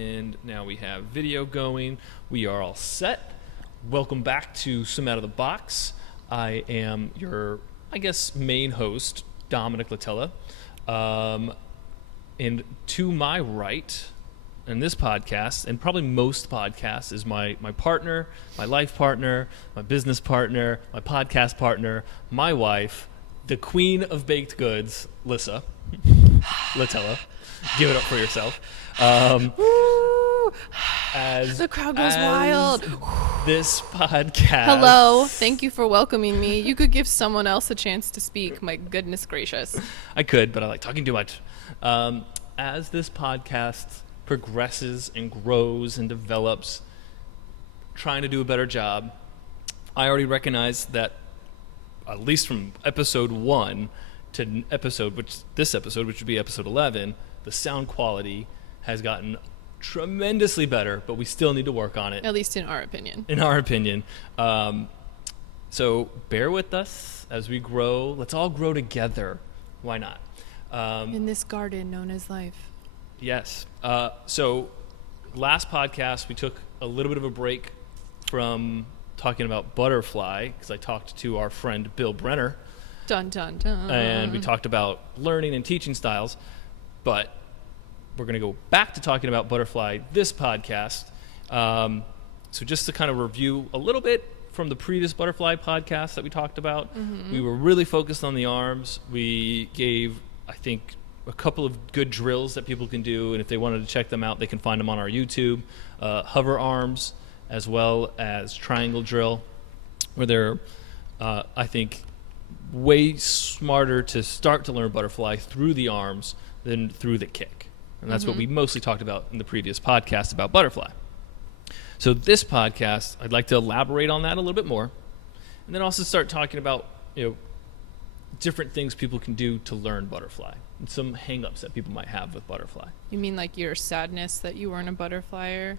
And now we have video going. We are all set. Welcome back to Swim Out of the Box. I am your, main host, Dominic Latella. And to my right, in this podcast, and probably most podcasts, is my partner, my life partner, my business partner, my podcast partner, my wife, the queen of baked goods, Lissa Latella. Give it up for yourself. The crowd goes wild. This podcast. Hello. Thank you for welcoming me. You could give someone else a chance to speak. My goodness gracious. I could, but I like talking too much. As this podcast progresses and grows and develops, trying to do a better job, I already recognize that at least from episode 1 to this episode, which would be episode 11, the sound quality has gotten tremendously better, but we still need to work on it. At least in our opinion. So bear with us as we grow. Let's all grow together. Why not? In this garden known as life. Yes. So last podcast, we took a little bit of a break from talking about butterfly because I talked to our friend Bill Brenner. Dun, dun, dun. And we talked about learning and teaching styles. But we're going to go back to talking about butterfly this podcast. So just to kind of review a little bit from the previous butterfly podcast that we talked about, we were really focused on the arms. We gave, I think, a couple of good drills that people can do, and if they wanted to check them out, they can find them on our YouTube. Hover arms, as well as triangle drill, where they're, I think, way smarter to start to learn butterfly through the arms than through the kick. And that's what we mostly talked about in the previous podcast about butterfly. So this podcast, I'd like to elaborate on that a little bit more, and then also start talking about, different things people can do to learn butterfly and some hang-ups that people might have with butterfly. You mean like your sadness that you weren't a butterflyer?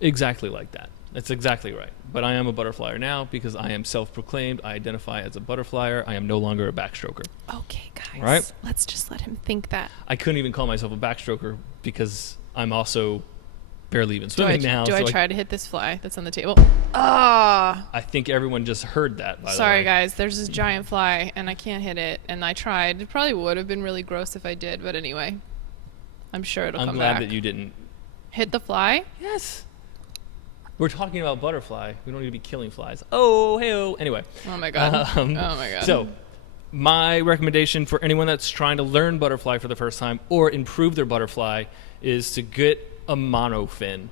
Exactly like that. That's exactly right. But I am a butterflyer now because I am self-proclaimed. I identify as a butterflyer. I am no longer a backstroker. Okay, guys. Right? Let's just let him think that. I couldn't even call myself a backstroker because I'm also barely even swimming now. Do I try to hit this fly that's on the table? Ah! I think everyone just heard that, by the way. Sorry, guys. There's this giant fly, and I can't hit it. And I tried. It probably would have been really gross if I did, but anyway. I'm sure it'll come back. I'm glad that you didn't. Hit the fly? Yes. We're talking about butterfly. We don't need to be killing flies. Oh, hey-oh. Anyway. Oh, my God. Oh, my God. So, my recommendation for anyone that's trying to learn butterfly for the first time or improve their butterfly is to get a monofin.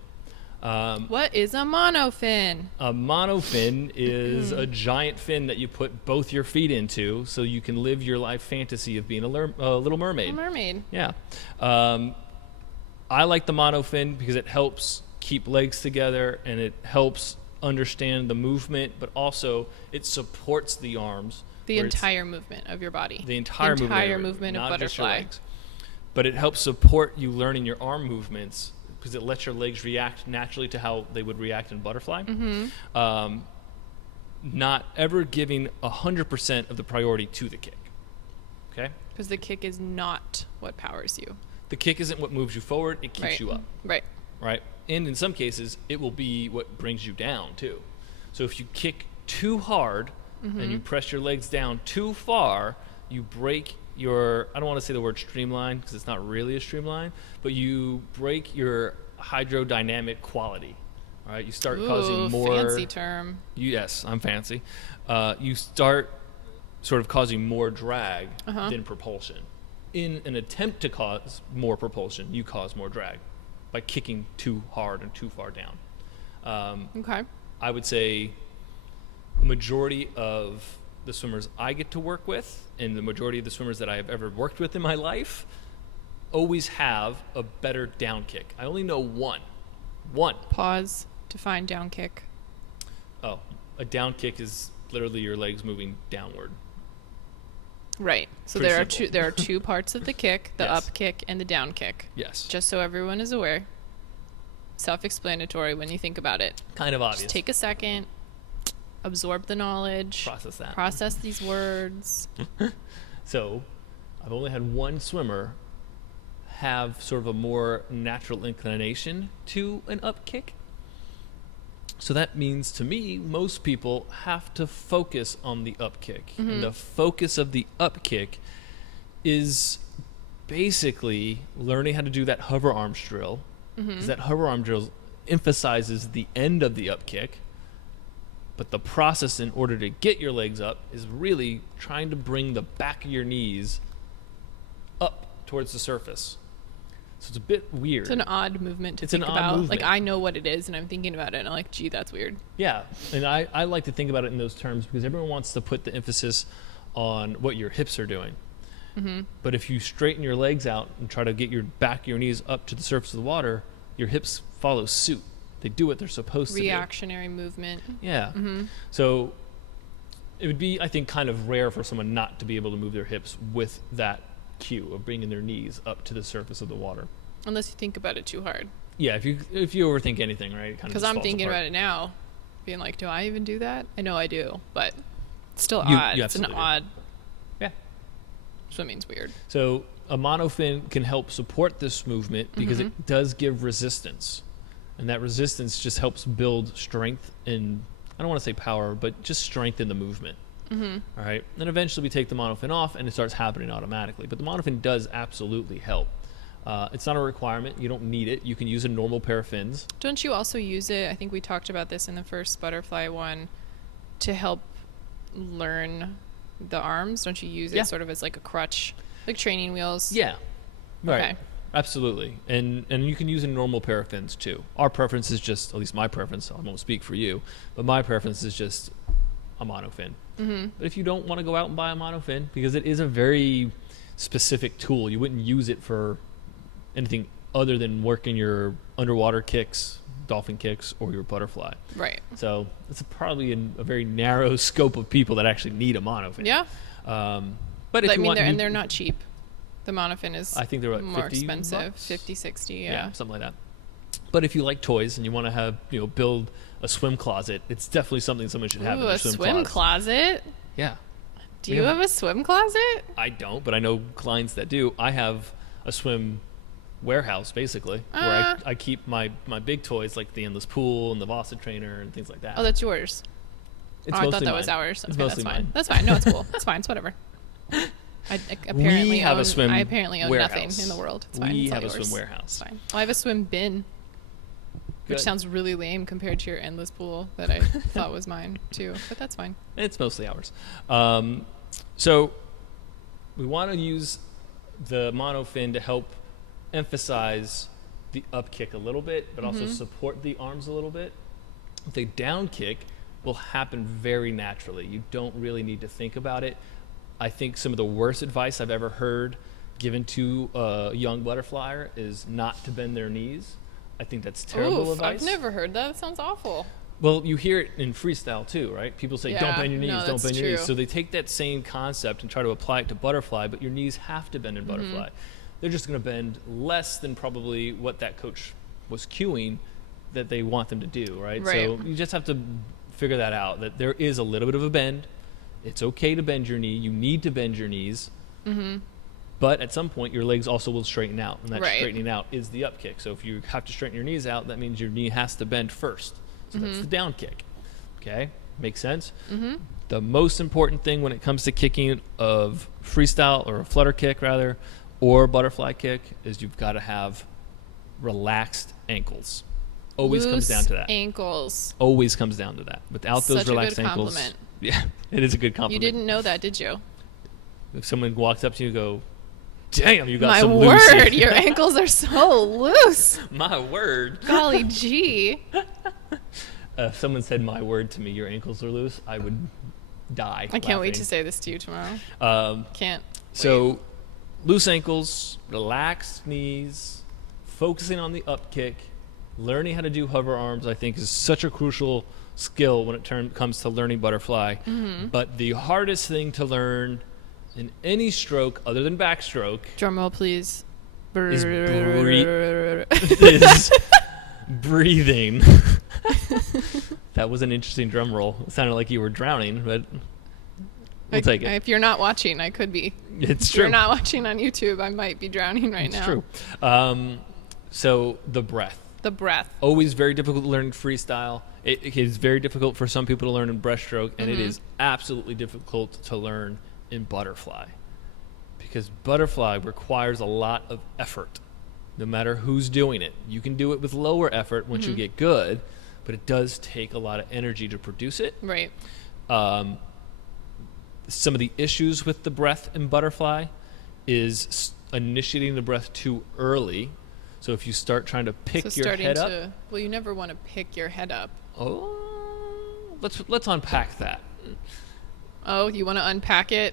What is a monofin? A monofin is a giant fin that you put both your feet into so you can live your life fantasy of being a little mermaid. A mermaid. Yeah. I like the monofin because it helps keep legs together and it helps understand the movement, but also it supports the arms. The entire movement of your body. The entire movement of not just your butterfly. legs. But it helps support you learning your arm movements because it lets your legs react naturally to how they would react in butterfly. Not ever giving 100% of the priority to the kick. Okay? Because the kick is not what powers you. The kick isn't what moves you forward, it keeps you up. Right. Right? And in some cases, it will be what brings you down, too. So if you kick too hard and you press your legs down too far, you break your, I don't want to say the word streamline because it's not really a streamline, but you break your hydrodynamic quality. All right? You start causing more... fancy term. Yes, I'm fancy. You start sort of causing more drag than propulsion. In an attempt to cause more propulsion, you cause more drag by kicking too hard and too far down. Okay. I would say the majority of the swimmers I get to work with and the majority of the swimmers that I have ever worked with in my life always have a better down kick. I only know one. Pause. Define down kick. Oh, a down kick is literally your legs moving downward. Right. So Pretty there are two parts of the kick, the Yes. up kick and the down kick. Yes. Just so everyone is aware. Self-explanatory when you think about it. Kind of obvious. Just take a second, absorb the knowledge, Process that. process these words. So, I've only had one swimmer have sort of a more natural inclination to an up kick. So that means to me, most people have to focus on the up kick. Mm-hmm. And the focus of the up kick is basically learning how to do that hover arms drill. Because that hover arm drill emphasizes the end of the up kick. But the process in order to get your legs up is really trying to bring the back of your knees up towards the surface. So it's a bit weird. It's an odd movement to It's think an odd about. movement. Like, I know what it is, and I'm thinking about it, and I'm like, gee, that's weird. Yeah, and I like to think about it in those terms because everyone wants to put the emphasis on what your hips are doing. But if you straighten your legs out and try to get your back of your knees up to the surface of the water, your hips follow suit. They do what they're supposed to do. Reactionary movement. Yeah. So it would be, I think, kind of rare for someone not to be able to move their hips with that cue of bringing their knees up to the surface of the water. Unless you think about it too hard. Yeah, if you overthink anything, right? Because I'm thinking about it now, being like, do I even do that? I know I do, but it's still You odd. It's an absolutely do. odd. Yeah. Swimming's weird. So a monofin can help support this movement because it does give resistance. And that resistance just helps build strength and, I don't want to say power, but just strength in the movement. All right. Then eventually we take the monofin off and it starts happening automatically. But the monofin does absolutely help. It's not a requirement. You don't need it. You can use a normal pair of fins. Don't you also use it? I think we talked about this in the first butterfly one to help learn the arms. Don't you use it sort of as like a crutch, like training wheels? Yeah. Right. Okay. Absolutely. And you can use a normal pair of fins too. Our preference is just, at least my preference, I won't speak for you, but my preference is just a monofin. But if you don't want to go out and buy a monofin, because it is a very specific tool, you wouldn't use it for anything other than working your underwater kicks, dolphin kicks, or your butterfly. Right. So it's probably a very narrow scope of people that actually need a monofin. Yeah. But if I you mean, want, and they're not cheap. The monofin is I think they're like more 50 expensive, bucks? 50, 60, yeah. Something like that. But if you like toys and you want to have, build a swim closet, it's definitely something someone should have in Ooh, their a swim swim closet. closet? Yeah. Do you have a swim closet? I don't, but I know clients that do. I have a swim warehouse, basically, where I keep my big toys like the endless pool and the Vossa trainer and things like that. Oh, that's yours. It's I mostly thought that mine. was ours. It's Okay, mostly that's fine. mine. That's fine. No, it's cool. It's fine. It's whatever. I apparently have a own, swim I apparently own warehouse. nothing in the world. It's fine. We It's all have a yours. swim warehouse. It's fine. Well, I have a swim bin, which Good. sounds really lame compared to your endless pool that I thought was mine too. But that's fine. It's mostly ours. So we want to use the monofin to help emphasize the up kick a little bit, but also support the arms a little bit. The down kick will happen very naturally. You don't really need to think about it. I think some of the worst advice I've ever heard given to a young butterflyer is not to bend their knees. I think that's terrible Oof, advice. I've never heard that. That sounds awful. Well, you hear it in freestyle too, right? People say, don't Yeah, bend your knees, no, don't that's bend your knees. true. So they take that same concept and try to apply it to butterfly, but your knees have to bend in butterfly. They're just going to bend less than probably what that coach was cueing that they want them to do, right? So you just have to figure that out, that there is a little bit of a bend. It's okay to bend your knee. You need to bend your knees. But at some point, your legs also will straighten out, and that Right. straightening out is the up kick. So if you have to straighten your knees out, that means your knee has to bend first. So that's the down kick. Okay? Makes sense? The most important thing when it comes to kicking of freestyle, or a flutter kick rather, or butterfly kick, is you've got to have relaxed ankles. Always comes down to that. Ankles. Always comes down to that. Without those Such a relaxed good ankles, compliment. yeah, it is a good You compliment. didn't know that, did you? If someone walks up to you and go, damn, you got My some word, loose. your ankles are so loose. My word. Golly gee. If someone said my word to me, your ankles are loose, I would die. I can't wait laughing. to say this to you tomorrow. Can't. So, loose ankles, relaxed knees, focusing on the up kick, learning how to do hover arms, I think is such a crucial skill when it comes to learning butterfly. But the hardest thing to learn in any stroke other than backstroke Drum roll, please. is breathing. That was an interesting drum roll. It sounded like you were drowning, but We'll take it. If you're not watching, I could be. It's If true. you're not watching on YouTube, I might be drowning right It's now. true. So the breath. The breath. Always very difficult to learn in freestyle. It is very difficult for some people to learn in breaststroke, and it is absolutely difficult to learn in butterfly. Because butterfly requires a lot of effort, no matter who's doing it. You can do it with lower effort once you get good, but it does take a lot of energy to produce it. Right. Some of the issues with the breath in butterfly is initiating the breath too early. So if you start trying to pick your head up, well, you never want to pick your head up. let's unpack that. Oh, you want to unpack it?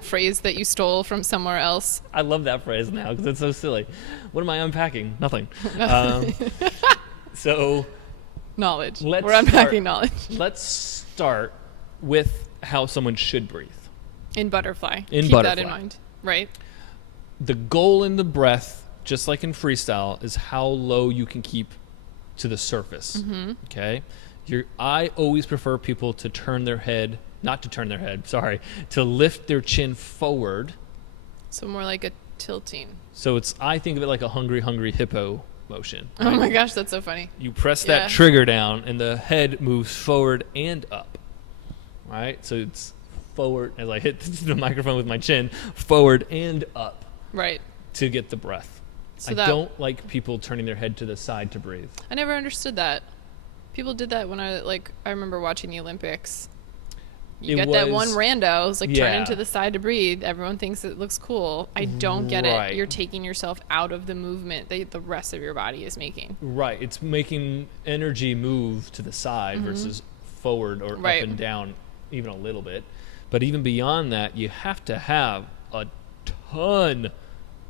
Phrase that you stole from somewhere else. I love that phrase now because it's so silly. What am I unpacking? Nothing. So Knowledge. Let's We're unpacking knowledge. let's start with how someone should breathe. In butterfly. In Keep butterfly. that in mind. Right. The goal in the breath, just like in freestyle, is how low you can keep to the surface. Okay? I always prefer people to to lift their chin forward. So more like a tilting. So I think of it like a hungry hippo motion. Oh my gosh, that's so funny. You press Yeah. that trigger down and the head moves forward and up. Right? So it's forward as I hit the microphone with my chin, forward and up Right. to get the breath. So I that- don't like people turning their head to the side to breathe. I never understood that. People did that when I remember watching the Olympics. You It get that was- one rando, it's like Yeah. turning to the side to breathe. Everyone thinks it looks cool. I don't get Right. it. You're taking yourself out of the movement that the rest of your body is making. Right. It's making energy move to the side versus forward or Right. up and down even a little bit. But even beyond that, you have to have a ton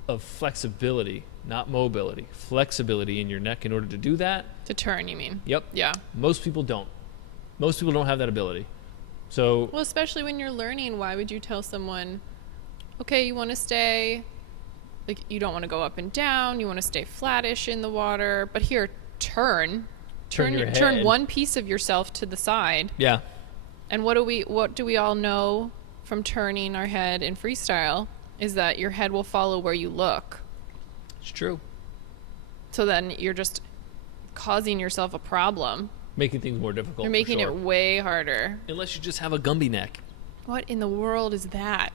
of flexibility, not mobility, flexibility in your neck in order to do that. To turn, you mean? Yep. Yeah. Most people don't. Most people don't have that ability. So Well, especially when you're learning, why would you tell someone, okay, you want to stay, like, you don't want to go up and down, you want to stay flattish in the water, but here, turn Turn your turn head. one piece of yourself to the side. yeah, And what do we all know from turning our head in freestyle is that your head will follow where you look. it's true. So then you're just causing yourself a problem. Making things more difficult. You're for making sure. it way harder. Unless you just have a Gumby neck. What in the world is that?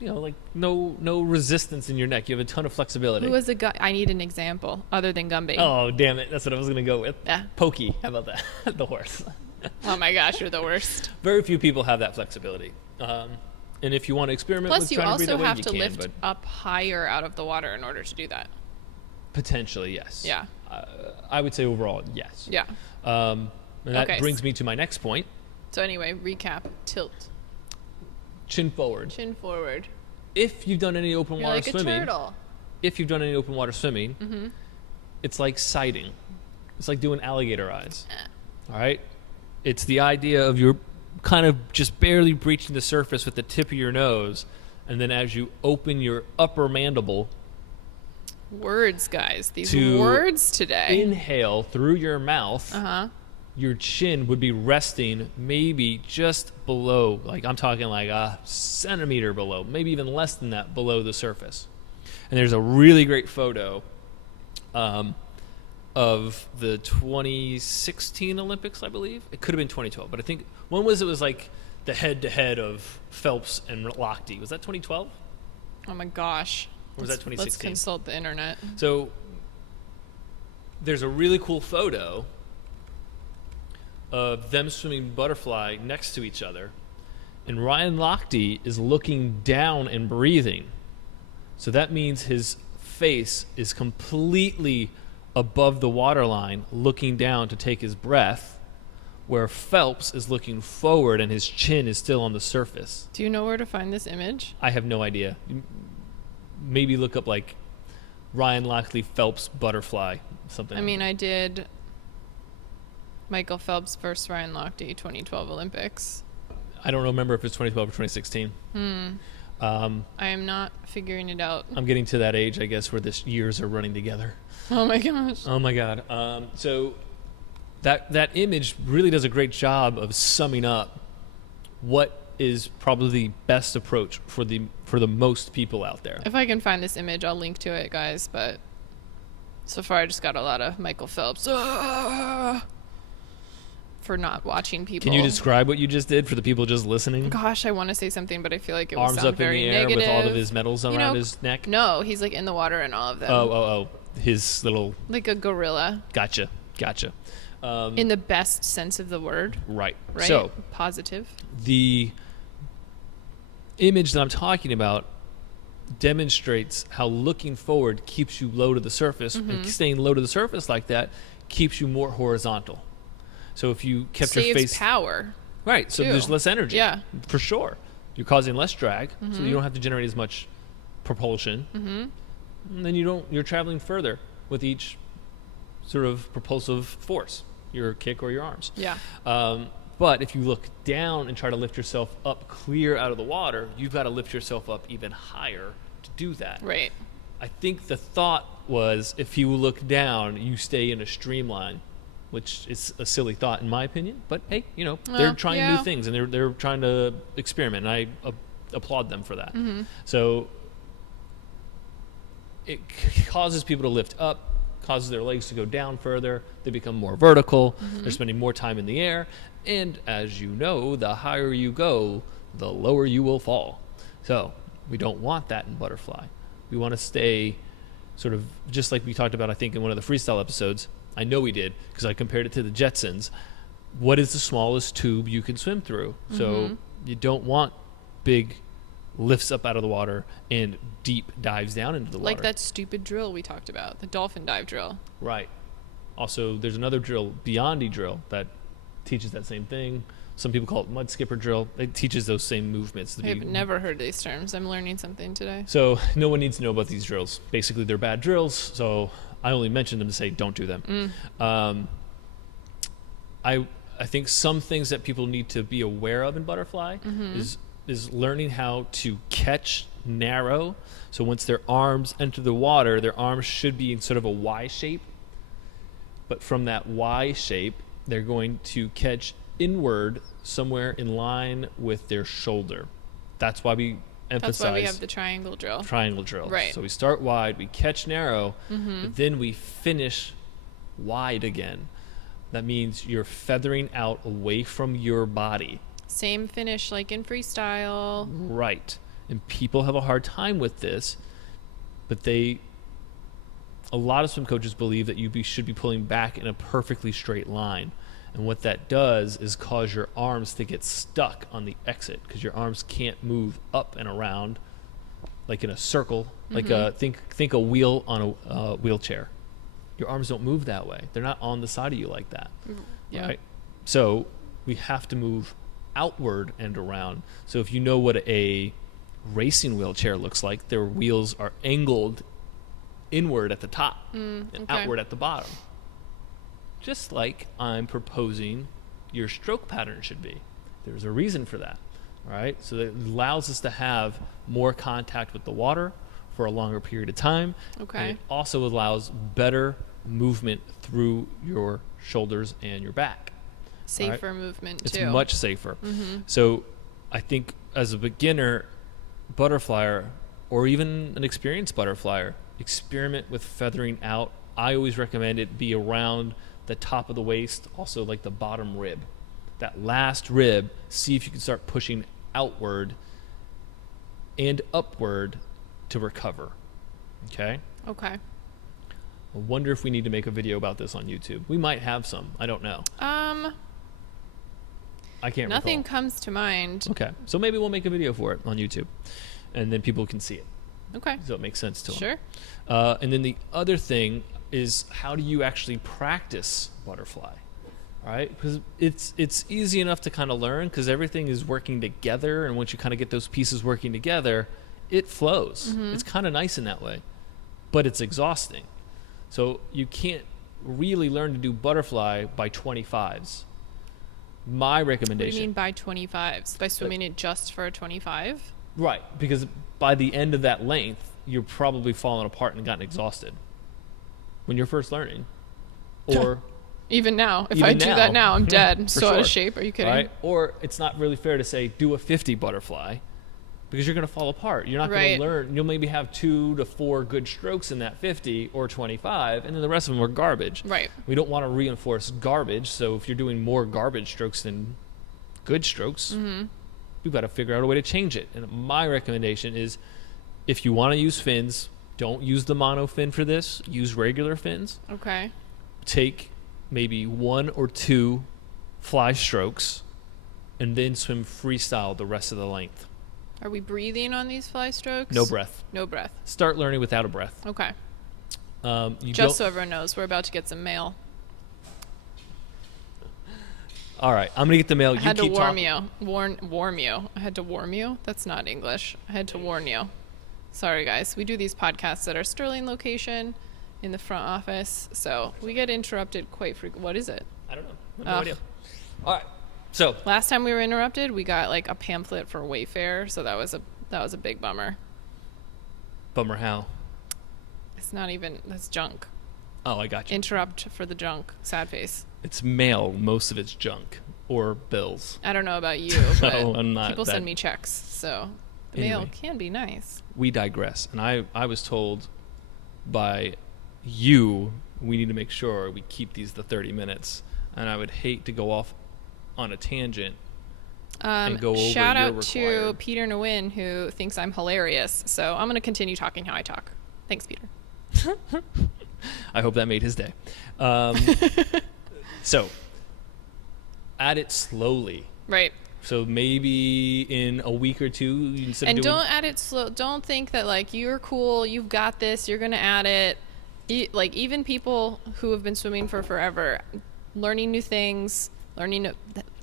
You know, like no resistance in your neck. You have a ton of flexibility. Who was a I need an example other than Gumby. Oh, damn it. That's what I was going to go with. Yeah. Pokey. How about that? The horse. Oh my gosh, you're the worst. Very few people have that flexibility. And if you want to experiment Plus, with you trying to breathe also that way, have you to can, lift but up higher out of the water in order to do that. potentially, yes. Yeah. I would say overall, yes. Yeah. And that Okay. brings me to my next point. So anyway, recap. Tilt. Chin forward. Chin forward. If you've done any open You're water like a swimming, turtle. if you've done any open water swimming, it's like sighting. It's like doing alligator eyes. All right? It's the idea of you're kind of just barely breaching the surface with the tip of your nose, and then as you open your upper mandible, Words, guys. These To words today. inhale through your mouth, Uh-huh. your chin would be resting maybe just below, like I'm talking like a centimeter below, maybe even less than that below the surface. And there's a really great photo of the 2016 Olympics, I believe. It could have been 2012, but I think when was it was like the head-to-head of Phelps and Lochte. Was that 2012? Oh my gosh. Or was that Let's 2016? consult the internet. So there's a really cool photo of them swimming butterfly next to each other, and Ryan Lochte is looking down and breathing. So that means his face is completely above the waterline, looking down to take his breath, where Phelps is looking forward and his chin is still on the surface. Do you know where to find this image? I have no idea. Maybe look up like Ryan Lochte Phelps butterfly, something. I mean, I did Michael Phelps versus Ryan Lochte 2012 Olympics. I don't remember if it's 2012 or 2016. I am not figuring it out. I'm getting to that age, I guess, where the years are running together. Oh my gosh. Oh my God. So that image really does a great job of summing up what is probably the best approach for the most people out there. If I can find this image, I'll link to it, guys. But so far, I just got a lot of Michael Phelps for not watching people. Can you describe what you just did for the people just listening? Gosh, I want to say something, but I feel like it will Arms sound up in very the air negative. with all of his medals around his neck? No, he's like in the water and all of them. Oh. His little... Like a gorilla. Gotcha. In the best sense of the word. Right. Right? So, positive. the image that I'm talking about demonstrates how looking forward keeps you low to the surface, and staying low to the surface like that keeps you more horizontal. So if you kept your face... Saves power. Right, so too. there's less energy. Yeah. For sure. You're causing less drag, so you don't have to generate as much propulsion. And then you're traveling further with each sort of propulsive force, your kick or your arms. Yeah. But if you look down and try to lift yourself up clear out of the water, you've got to lift yourself up even higher to do that. Right. I think the thought was if you look down, you stay in a streamline, which is a silly thought in my opinion. But hey, they're trying new things and they're trying to experiment, and I applaud them for that. So it causes people to lift up, causes their legs to go down further. They become more vertical. They're spending more time in the air. And as you know, the higher you go, the lower you will fall. So we don't want that in butterfly. We want to stay sort of just like we talked about, I think, in one of the freestyle episodes. I know we did because I compared it to the Jetsons. What is the smallest tube you can swim through? So you don't want big lifts up out of the water and deep dives down into the water. Like that stupid drill we talked about, the dolphin dive drill. Right. Also, there's another drill, Beyondy drill, that teaches that same thing. Some people call it mud skipper drill. It teaches those same movements. I've never heard these terms. I'm learning something today. So no one needs to know about these drills. Basically, they're bad drills, so I only mention them to say don't do them. I think some things that people need to be aware of in butterfly is learning how to catch narrow. So once their arms enter the water, their arms should be in sort of a Y shape. But from that Y shape, they're going to catch inward somewhere in line with their shoulder. That's why we emphasize... That's why we have the triangle drill. Triangle drill. Right. So we start wide, we catch narrow, but then we finish wide again. That means you're feathering out away from your body. Same finish like in freestyle. Right. And people have a hard time with this, but a lot of swim coaches believe that you should be pulling back in a perfectly straight line. And what that does is cause your arms to get stuck on the exit because your arms can't move up and around like in a circle. Like think a wheel on a wheelchair. Your arms don't move that way. They're not on the side of you like that. Yeah. Right? So we have to move outward and around. So if you know what a racing wheelchair looks like, their wheels are angled inward at the top and outward at the bottom. Just like I'm proposing your stroke pattern should be. There's a reason for that. All right? So that allows us to have more contact with the water for a longer period of time. Okay. And it also allows better movement through your shoulders and your back. Safer movement too. It's much safer. So I think as a beginner butterflyer or even an experienced butterflyer, experiment with feathering out. I always recommend it be around the top of the waist, also like the bottom rib. That last rib, see if you can start pushing outward and upward to recover. Okay? Okay. I wonder if we need to make a video about this on YouTube. We might have some. I don't know. I can't Nothing recall. comes to mind. Okay. So maybe we'll make a video for it on YouTube. And then people can see it. Okay. So it makes sense to them. Sure. And then the other thing is, how do you actually practice butterfly? All right? Because it's easy enough to kind of learn because everything is working together. And once you kind of get those pieces working together, it flows. It's kind of nice in that way. But it's exhausting. So you can't really learn to do butterfly by 25s. My recommendation. What do you mean by 25s? By swimming it just for a 25? Right, because by the end of that length, you're probably fallen apart and gotten exhausted when you're first learning. Or Even now, if Even I do that now, I'm dead. For So out sure. of shape. Are you kidding? Right? Or it's not really fair to say do a 50 butterfly because you're going to fall apart. You're not going Right. to learn. You'll maybe have 2 to 4 good strokes in that 50 or 25, and then the rest of them are garbage. Right. We don't want to reinforce garbage. So if you're doing more garbage strokes than good strokes, we've got to figure out a way to change it. And my recommendation is if you want to use fins, don't use the mono fin for this. Use regular fins. Okay. Take maybe 1 or 2 fly strokes and then swim freestyle the rest of the length. Are we breathing on these fly strokes? No breath. No breath. Start learning without a breath. Okay. You Just so everyone knows, we're about to get some mail. All right, I'm gonna get the mail. I had to warn talking. you. Warn you. I had to warn you. That's not English. I had to warn you. Sorry, guys. We do these podcasts at our Sterling location in the front office, so we get interrupted quite frequently. What is it? I don't know. I have no idea. All right. So Last time we were interrupted, we got like a pamphlet for Wayfair, so that was a big bummer. bummer how? It's not even, that's junk. Oh, I got you. Interrupt for the junk. Sad face. It's mail. Most of it's junk or bills. I don't know about you, but I'm not people that- send me checks, so the mail Anyway. can be nice. We digress. And I was told by you we need to make sure we keep these the 30 minutes. And I would hate to go off on a tangent. And go over Shout your out to required. Peter Nguyen, who thinks I'm hilarious. So I'm going to continue talking how I talk. Thanks, Peter. I hope that made his day. So, add it slowly. Right. So maybe in a week or two, instead And of doing... don't add it slow. Don't think that like you're cool, you've got this, you're going to add it. Like even people who have been swimming for forever, learning new things,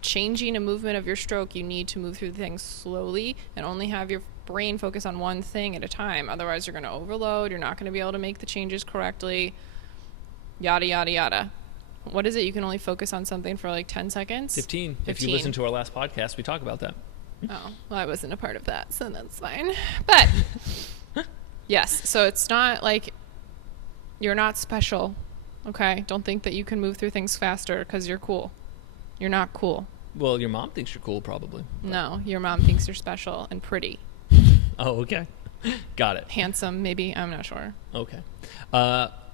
changing a movement of your stroke, you need to move through things slowly and only have your brain focus on one thing at a time. Otherwise, you're going to overload. You're not going to be able to make the changes correctly. Yada, yada, yada. What is it? You can only focus on something for like 10 seconds? 15. If 15. you listen to our last podcast, we talk about that. Oh, well, I wasn't a part of that, so that's fine. But, yes, so it's not like you're not special, okay? Don't think that you can move through things faster because you're cool. You're not cool. Well, your mom thinks you're cool, probably. No, your mom thinks you're special and pretty. Oh, okay. Got it. Handsome, maybe. I'm not sure. Okay.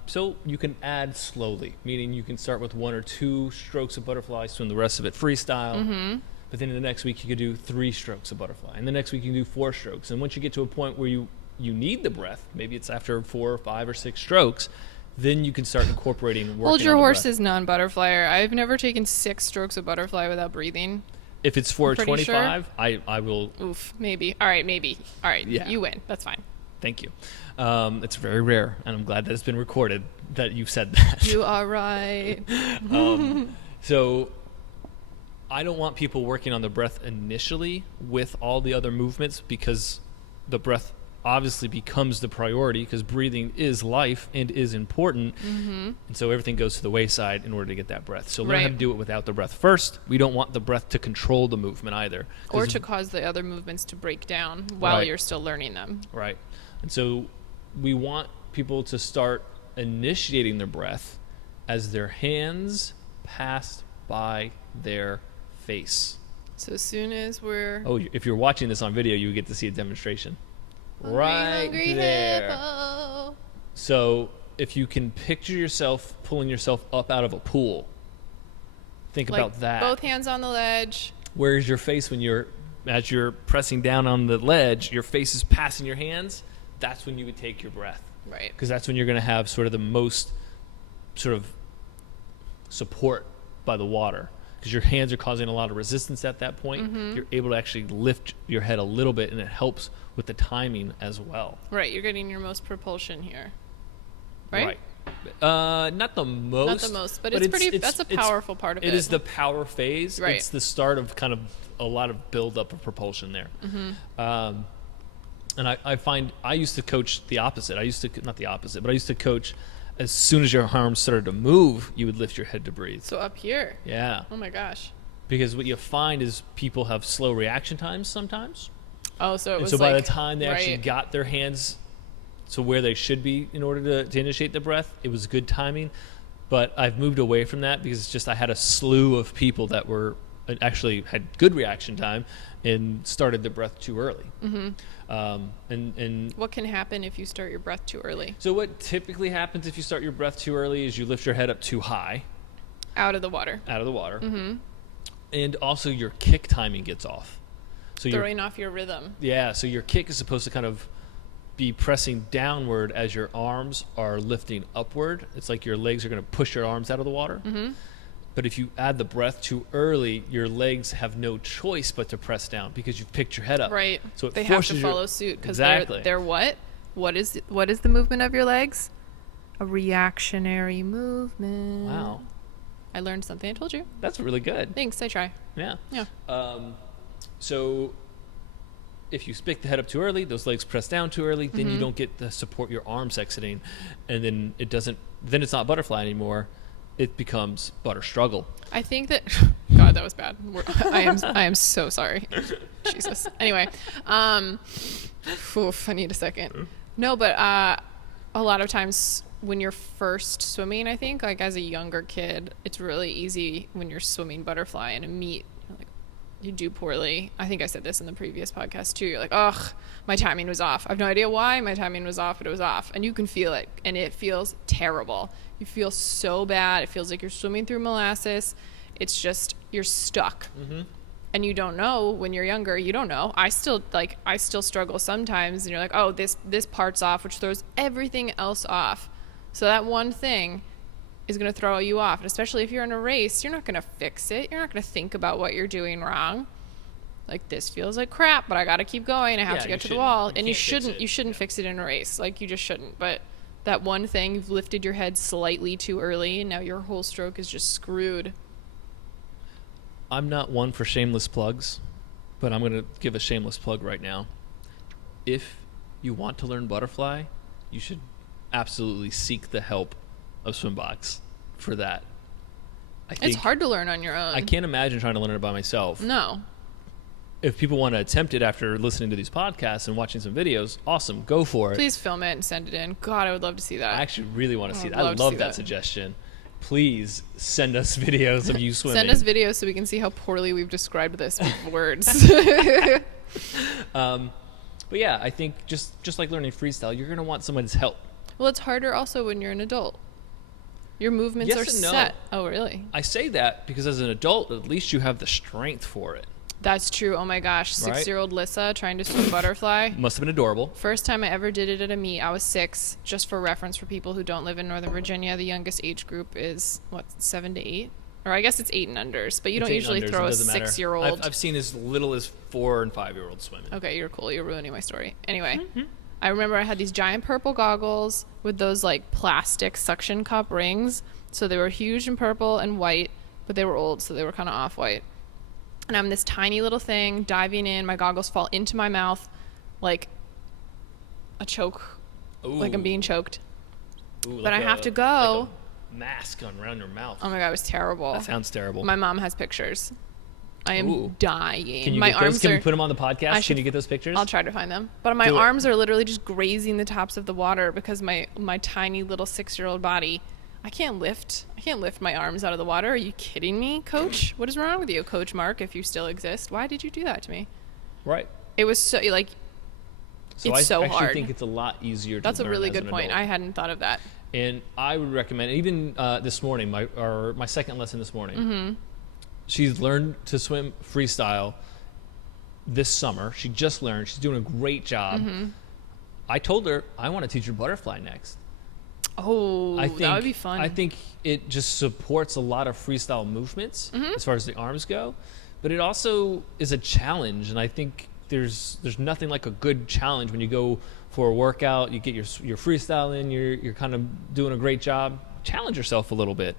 So you can add slowly, meaning you can start with 1 or 2 strokes of butterfly, swim the rest of it freestyle. Mm-hmm. But then in the next week you could do 3 strokes of butterfly, and the next week you can do 4 strokes. And once you get to a point where you need the breath, maybe it's after 4 or 5 or 6 strokes, then you can start incorporating. Hold your on the breath. horses, non-butterflyer. I've never taken 6 strokes of butterfly without breathing. If it's for I'm pretty 25, I will. Oof, maybe. All right, maybe. All right, Yeah. you win. That's fine. Thank you. It's very rare, and I'm glad that it's been recorded that you've said that. You are right. So I don't want people working on the breath initially with all the other movements, because the breath obviously becomes the priority, because breathing is life and is important. Mm-hmm. And so everything goes to the wayside in order to get that breath. So learn how to Right. do it without the breath first. We don't want the breath to control the movement either. Or 'Cause- to cause the other movements to break down while Right. you're still learning them. Right. And so we want people to start initiating their breath as their hands pass by their face. So as soon as we're Oh, if you're watching this on video, you get to see a demonstration. Right hungry there. hippo. So if you can picture yourself pulling yourself up out of a pool, think Like about that. both hands on the ledge. Where's your face as you're pressing down on the ledge, your face is passing your hands? That's when you would take your breath. Right. Because that's when you're going to have sort of the most sort of support by the water, because your hands are causing a lot of resistance at that point. Mm-hmm. You're able to actually lift your head a little bit, and it helps with the timing as well. Right. You're getting your most propulsion here. Right? Not the most. Not the most, but it's pretty. That's a powerful part of it. It is the power phase. Right. It's the start of kind of a lot of buildup of propulsion there. Mm-hmm. And I find I used to coach the opposite. Not the opposite, but I used to coach as soon as your arms started to move, you would lift your head to breathe. So up here. Yeah. Oh my gosh. Because what you find is people have slow reaction times sometimes. Oh, so it And was so by like, the time they actually right. got their hands to where they should be in order to initiate the breath, it was good timing. But I've moved away from that because it's just I had a slew of people that were actually had good reaction time and started the breath too early. And What can happen if you start your breath too early? so what typically happens if you start your breath too early is you lift your head up too high Out of the water. out of the water, and also your kick timing gets off. So Throwing off your rhythm. so your kick is supposed to kind of be pressing downward as your arms are lifting upward. It's like your legs are going to push your arms out of the water. But if you add the breath too early, your legs have no choice but to press down because you've picked your head up. Right. So it they have forces to your- follow suit because Exactly. they're what? What is the movement of your legs? A reactionary movement. Wow, I learned something. I told you. that's really good. Thanks. I try. Yeah. Yeah. So if you pick the head up too early, those legs press down too early, then you don't get the support your arms exiting, and then then it's not butterfly anymore. It becomes butter struggle. I think that God, that was bad. I am so sorry. Jesus. Anyway, oof, I need a second. No, but a lot of times when you're first swimming, I think like as a younger kid, it's really easy when you're swimming butterfly in a meet. Like you do poorly. I think I said this in the previous podcast too. You're like, ugh, my timing was off. I have no idea why my timing was off, but it was off, and you can feel it, and it feels terrible. You feel so bad. It feels like you're swimming through molasses. It's just you're stuck, and you don't know when you're younger. You don't know. I still struggle sometimes, and you're like, oh, this part's off, which throws everything else off. So that one thing is going to throw you off, and especially if you're in a race, you're not going to fix it. You're not going to think about what you're doing wrong. Like this feels like crap, but I got to keep going. I have to get to the wall, and you shouldn't fix it in a race. Like you just shouldn't, but. That one thing, you've lifted your head slightly too early, and now your whole stroke is just screwed. I'm not one for shameless plugs, but I'm going to give a shameless plug right now. If you want to learn butterfly, you should absolutely seek the help of SwimBox for that. It's hard to learn on your own. I can't imagine trying to learn it by myself. No. If people want to attempt it after listening to these podcasts and watching some videos, awesome, go for it. Please film it and send it in. God, I would love to see that. I actually really want to see that. I love to love see that that. Suggestion. Please send us videos of you swimming. Send us videos so we can see how poorly we've described this with words. But yeah, I think just like learning freestyle, you're going to want someone's help. Well, it's harder also when you're an adult. Your movements Yes are and no. set. Oh, really? I say that because as an adult, at least you have the strength for it. That's true. Oh my gosh. Right? 6-year-old Lissa trying to swim butterfly. Must have been adorable. First time I ever did it at a meet, I was 6. Just for reference for people who don't live in Northern Virginia, the youngest age group is, 7 to 8? Or I guess it's 8 and unders, but you It's don't 8 usually unders, throw it a doesn't matter. 6-year-old. I've seen as little as 4 and 5-year-olds swimming. Okay, you're cool. You're ruining my story. Anyway, I remember I had these giant purple goggles with those like plastic suction cup rings. So they were huge and purple and white, but they were old, so they were kind of off-white. And I'm this tiny little thing diving in. My goggles fall into my mouth like a choke, like I'm being choked. Ooh, But I have to go. like a mask on around your mouth. Oh my God, it was terrible. That sounds terrible. My mom has pictures. I am Ooh. dying. Can you my get those? arms Can are. we put them on the podcast? I should- Can you get those pictures? I'll try to find them. But my Do it. arms are literally just grazing the tops of the water because my tiny little 6-year-old body. I can't lift my arms out of the water. Are you kidding me, Coach? What is wrong with you, Coach Mark, if you still exist? Why did you do that to me? Right. It was so like So it's I so actually hard. think it's a lot easier to That's a learn really as good an point. adult. I hadn't thought of that. And I would recommend, even this morning, my second lesson this morning, she's learned to swim freestyle this summer. She just learned. She's doing a great job. I told her, I want to teach her butterfly next. Oh, I think, that would be fun. I think it just supports a lot of freestyle movements as far as the arms go, but it also is a challenge. And I think there's nothing like a good challenge when you go for a workout, you get your freestyle in, you're kind of doing a great job. Challenge yourself a little bit.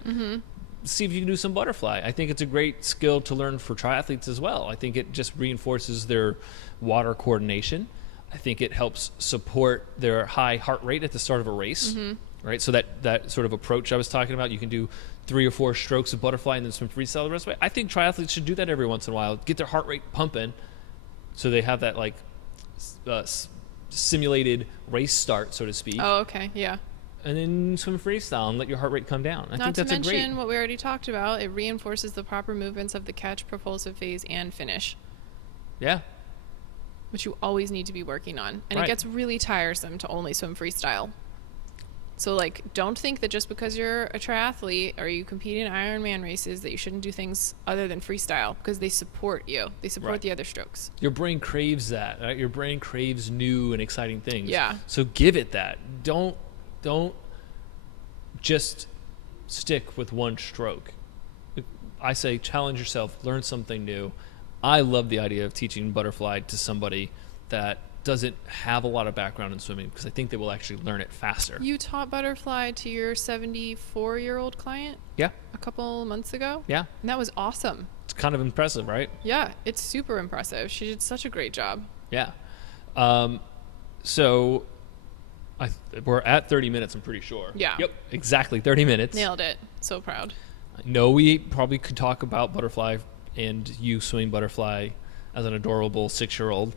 See if you can do some butterfly. I think it's a great skill to learn for triathletes as well. I think it just reinforces their water coordination. I think it helps support their high heart rate at the start of a race. Right, so that sort of approach I was talking about, you can do 3 or 4 strokes of butterfly and then swim freestyle the rest of the way. I think triathletes should do that every once in a while, get their heart rate pumping, so they have that like simulated race start, so to speak. Oh, okay, yeah. and then swim freestyle and let your heart rate come down. I Not think to that's a mention great. what we already talked about, it reinforces the proper movements of the catch, propulsive phase, and finish, Yeah. which you always need to be working on. And Right. it gets really tiresome to only swim freestyle. So, like, don't think that just because you're a triathlete or you compete in Ironman races that you shouldn't do things other than freestyle, because they support you. They support Right. the other strokes. Your brain craves that. Right? Your brain craves new and exciting things. Yeah. So give it that. Don't just stick with one stroke. I say challenge yourself, learn something new. I love the idea of teaching butterfly to somebody that doesn't have a lot of background in swimming, because I think they will actually learn it faster. You taught butterfly to your 74-year-old client Yeah. a couple months ago. Yeah. And that was awesome. It's kind of impressive, right? Yeah, it's super impressive. She did such a great job. Yeah. So we're at 30 minutes, I'm pretty sure. Yeah. Yep. Exactly 30 minutes. Nailed it. So proud. I know we probably could talk about butterfly and you swimming butterfly as an adorable 6-year-old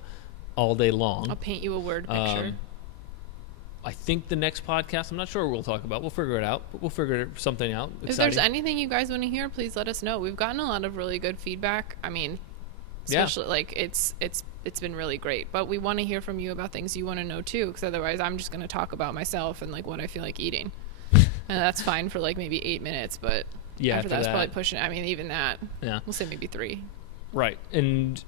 all day long. I'll paint you a word picture. I think the next podcast, I'm not sure what we'll talk about. We'll figure it out, but we'll figure something out. If there's anything you guys want to hear, please let us know. We've gotten a lot of really good feedback. I mean, especially like it's been really great, but we want to hear from you about things you want to know too, because otherwise I'm just going to talk about myself and like what I feel like eating. And that's fine for like maybe 8 minutes, but Yeah, after after that's that. probably pushing it. I mean, even that, Yeah. we'll say maybe 3. Right. And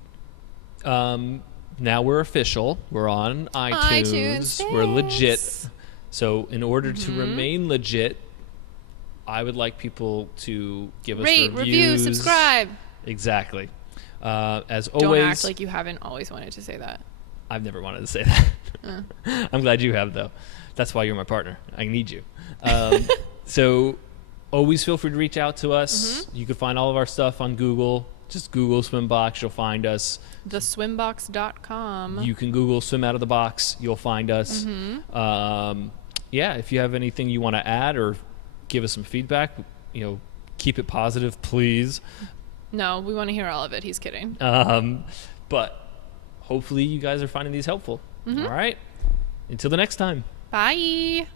now we're official. We're on iTunes. We're legit. thanks. So in order to remain legit, I would like people to give us Rate, review, reviews. subscribe. Exactly. As Don't always, act like you haven't always wanted to say that. I've never wanted to say that. I'm glad you have, though. That's why you're my partner. I need you. So always feel free to reach out to us. You can find all of our stuff on Google. Just Google SwimBox. You'll find us. TheSwimBox.com. You can Google Swim Out of the Box. You'll find us. Yeah, if you have anything you want to add or give us some feedback, keep it positive, please. No, we want to hear all of it. He's kidding. But hopefully you guys are finding these helpful. All right. Until the next time. Bye.